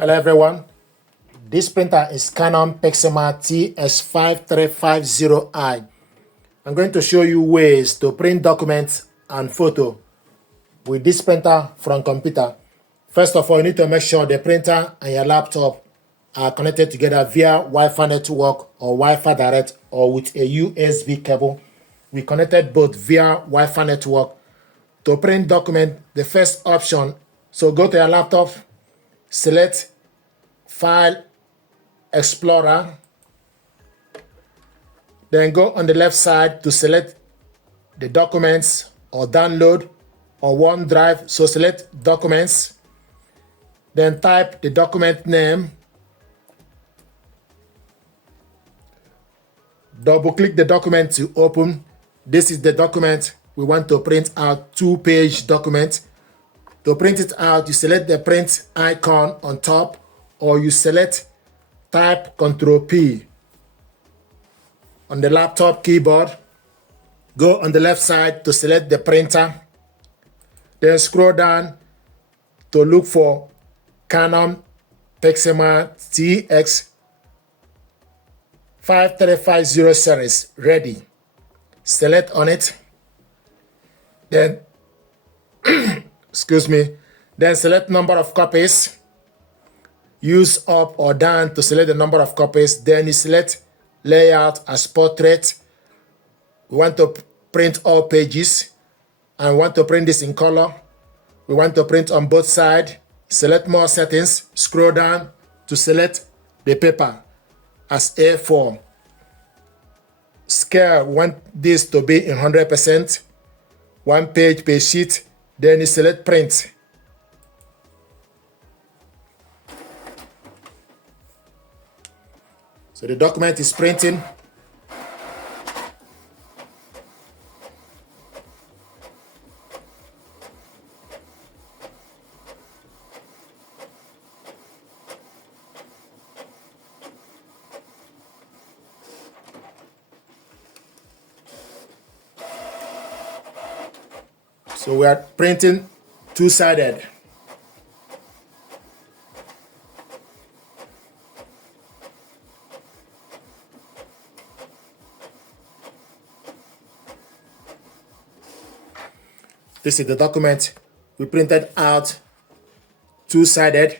Hello everyone, this printer is Canon Pixma TS5350i. I'm going to show you ways to print documents and photo with this printer from computer. First of all, you need to make sure the printer and your laptop are connected together via Wi-Fi network or Wi-Fi direct or with a USB cable. We connected both via Wi-Fi network. To print document, the first option, so go to your laptop, select File Explorer, then go on the left side to select the documents or download or OneDrive. So select documents, then type the document name, double click the document to open. This is the document we want to print out, 2-page document. To print it out, you select the print icon on top, or you select type Ctrl P on the laptop keyboard. Go on the left side to select the printer, then scroll down to look for Canon Pixma TX5350 series ready. Select on it, then excuse me, then select number of copies. Use up or down to select the number of copies. Then you select layout as portrait. We want to print all pages and want to print this in color. We want to print on both sides. Select more settings. Scroll down to select the paper as A4. Scale, we want this to be in 100%. 1 page per sheet. Then you select print. So the document is printing. So we are printing two-sided. This is the document we printed out, two-sided.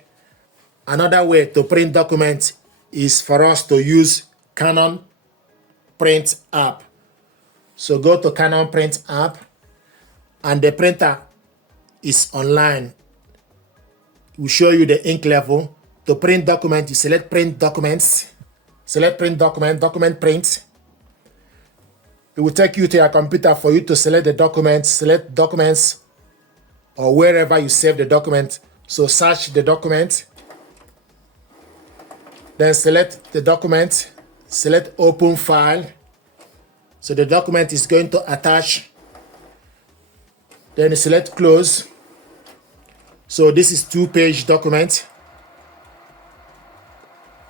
Another way to print documents is for us to use Canon Print app. So go to Canon Print app, and the printer is online. We show you the ink level. To print document, you select print documents, select print document, document print. It will take you to your computer for you to select the document, select documents, or wherever you save the document. So search the document, then select the document, select open file. So the document is going to attach. Then you select close. So this is 2-page document.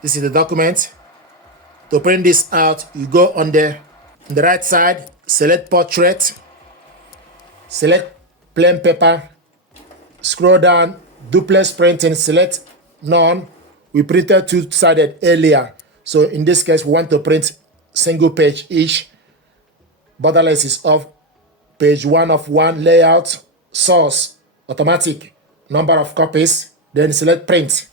This is the document. To print this out, you go on the right side, select portrait, select plain paper, scroll down, duplex printing, select none. We printed two-sided earlier. So in this case, we want to print single page each. Borderless is off. Page 1 of 1, layout, source, automatic, number of copies, then select print.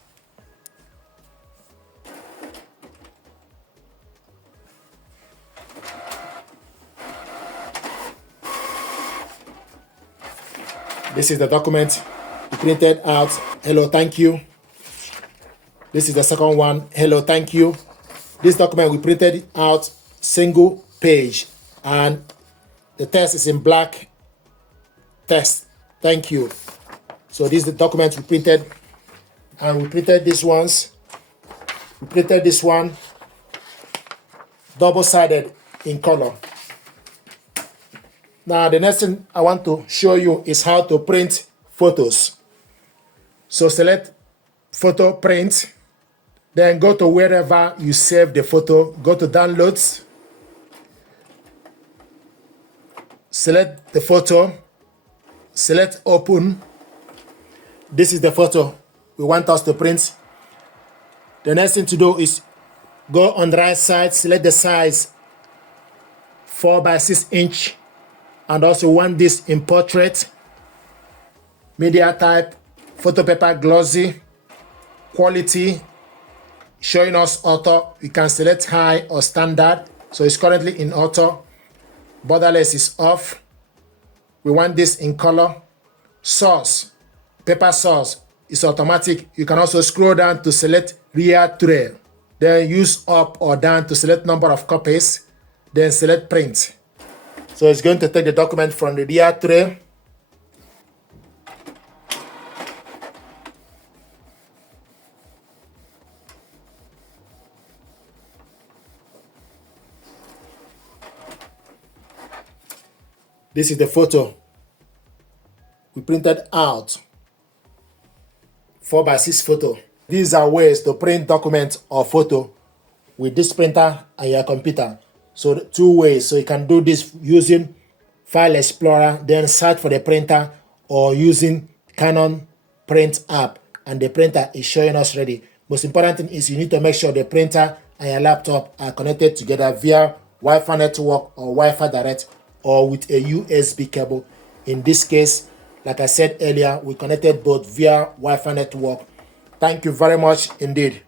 This is the document we printed out. Hello, thank you. This is the second one. Hello, thank you. This document we printed out single page, and the text is in black text. Thank you. So this is the document we printed, and we printed these ones. We printed this one double-sided in color. Now the next thing I want to show you is how to print photos. So select photo print, then go to wherever you save the photo, go to downloads, select the photo, select open. This is the photo we want us to print. The next thing to do is go on the right side, select the size 4 by 6 inch, and also want this in portrait, media type, photo paper glossy, quality, showing us auto. You can select high or standard, so it's currently in auto. Borderless is off. We want this in color. Source, paper source is automatic. You can also scroll down to select rear tray, then use up or down to select number of copies, then select print. So it's going to take the document from the rear tray. This is the photo we printed out, 4 by 6 photo. These are ways to print documents or photo with this printer and your computer. So 2 ways. So you can do this using File Explorer, then search for the printer, or using Canon Print app, and the printer is showing us ready. Most important thing is you need to make sure the printer and your laptop are connected together via Wi-Fi network or Wi-Fi direct, or with a USB cable. In this case, like I said earlier, we connected both via Wi-Fi network. Thank you very much indeed.